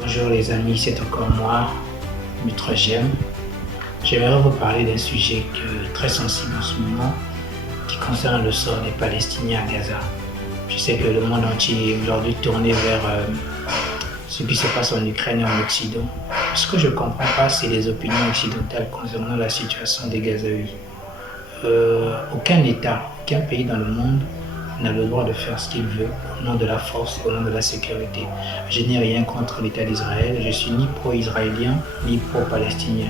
Bonjour les amis, c'est encore moi, Maître Gem. J'aimerais vous parler d'un sujet très sensible en ce moment qui concerne le sort des Palestiniens à Gaza. Je sais que le monde entier est aujourd'hui tourné vers ce qui se passe en Ukraine et en Occident. Ce que je ne comprends pas, c'est les opinions occidentales concernant la situation des Gazaouis. Aucun État, aucun pays dans le monde n'a le droit de faire ce qu'il veut au nom de la force, au nom de la sécurité. Je n'ai rien contre l'État d'Israël, je suis ni pro-israélien ni pro-palestinien.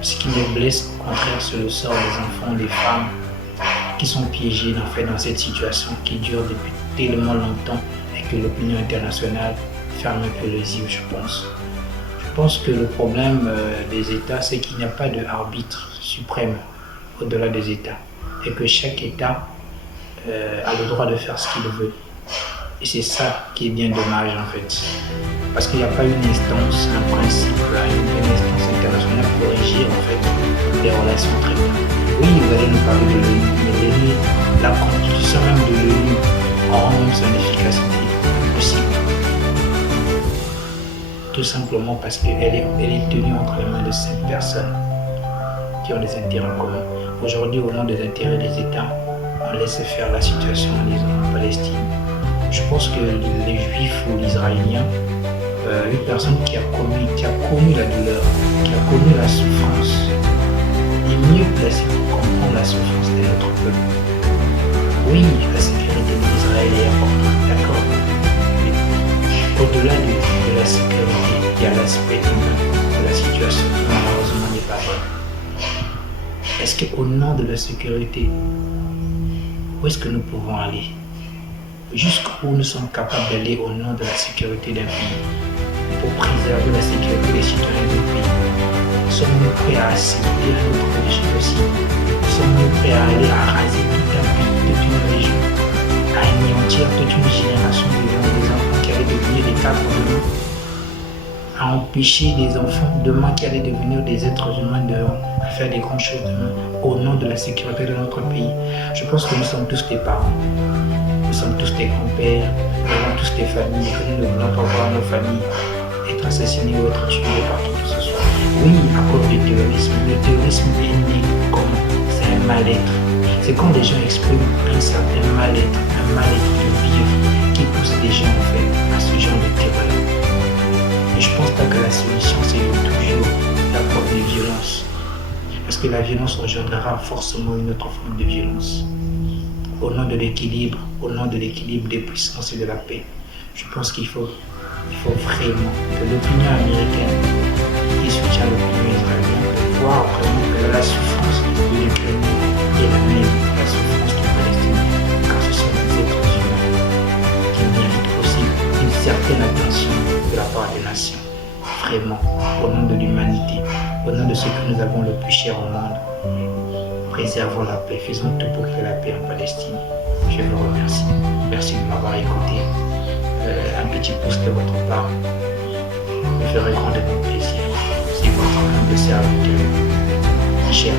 Ce qui me blesse au contraire, c'est le sort des enfants, des femmes qui sont piégés dans cette situation qui dure depuis tellement longtemps et que l'opinion internationale ferme un peu les yeux, je pense. Je pense que le problème des États, c'est qu'il n'y a pas d'arbitre suprême au-delà des États et que chaque État a le droit de faire ce qu'il veut. Et c'est ça qui est bien dommage en fait. Parce qu'il n'y a pas une instance, un principe, une instance internationale pour régir en fait les relations très bien. Oui, vous allez nous parler de l'ONU, mais l'ONU, la constitution même de l'ONU rend même son efficacité possible. Tout simplement parce qu'elle est tenue entre les mains de 5 personnes qui ont des intérêts communs. Aujourd'hui, au nom des intérêts des États, on laisse faire la situation en Palestine. Je pense que les Juifs ou les Israéliens, une personne qui a connu la douleur, qui a connu la souffrance, est mieux placée pour comprendre la souffrance de notre peuple. Oui, la sécurité de l'Israël est importante, d'accord. Mais au-delà de la sécurité, il y a l'aspect humain de la situation qui malheureusement n'est pas bonne. Est-ce qu'au nom de la sécurité, où est-ce que nous pouvons aller? Jusqu'où nous sommes capables d'aller au nom de la sécurité d'un pays pour préserver la sécurité des citoyens du pays? Sommes-nous prêts à accepter un autre génocide? Sommes-nous prêts à aller raser tout un pays, toute une région, à anéantir toute une génération des enfants qui allaient devenir des cadres demain, à empêcher des enfants demain qui allaient devenir des êtres humains demain, à faire des grandes choses demain, au nom de la sécurité de notre pays? Je pense que nous sommes tous des parents. Nous sommes tous des grands-pères, nous avons tous des familles, que nous ne voulons pas voir nos familles être assassinées ou être tuées par qui que ce soit. Oui, à cause du terrorisme. Le terrorisme est né comme c'est un mal-être. C'est quand les gens expriment un certain mal-être de vivre, qui pousse les gens en fait à ce genre de terreur. Et je pense pas que la solution c'est toujours la preuve de violence. Parce que la violence engendrera forcément une autre forme de violence. Au nom de l'équilibre, des puissances et de la paix. Je pense qu'il faut vraiment que l'opinion américaine qui soutient l'opinion israélienne voit vraiment que la souffrance de l'Ukraine est la même, la souffrance du Palestinien, car ce sont des êtres humains qui méritent aussi une certaine attention de la part des nations. Vraiment, au nom de l'humanité, au nom de ce que nous avons le plus cher au monde, préservons la paix, faisons tout pour créer la paix en Palestine. Je vous remercie. Merci de m'avoir écouté. Un petit pouce de votre part me ferait grandement plaisir. C'est votre humble serviteur, Gem.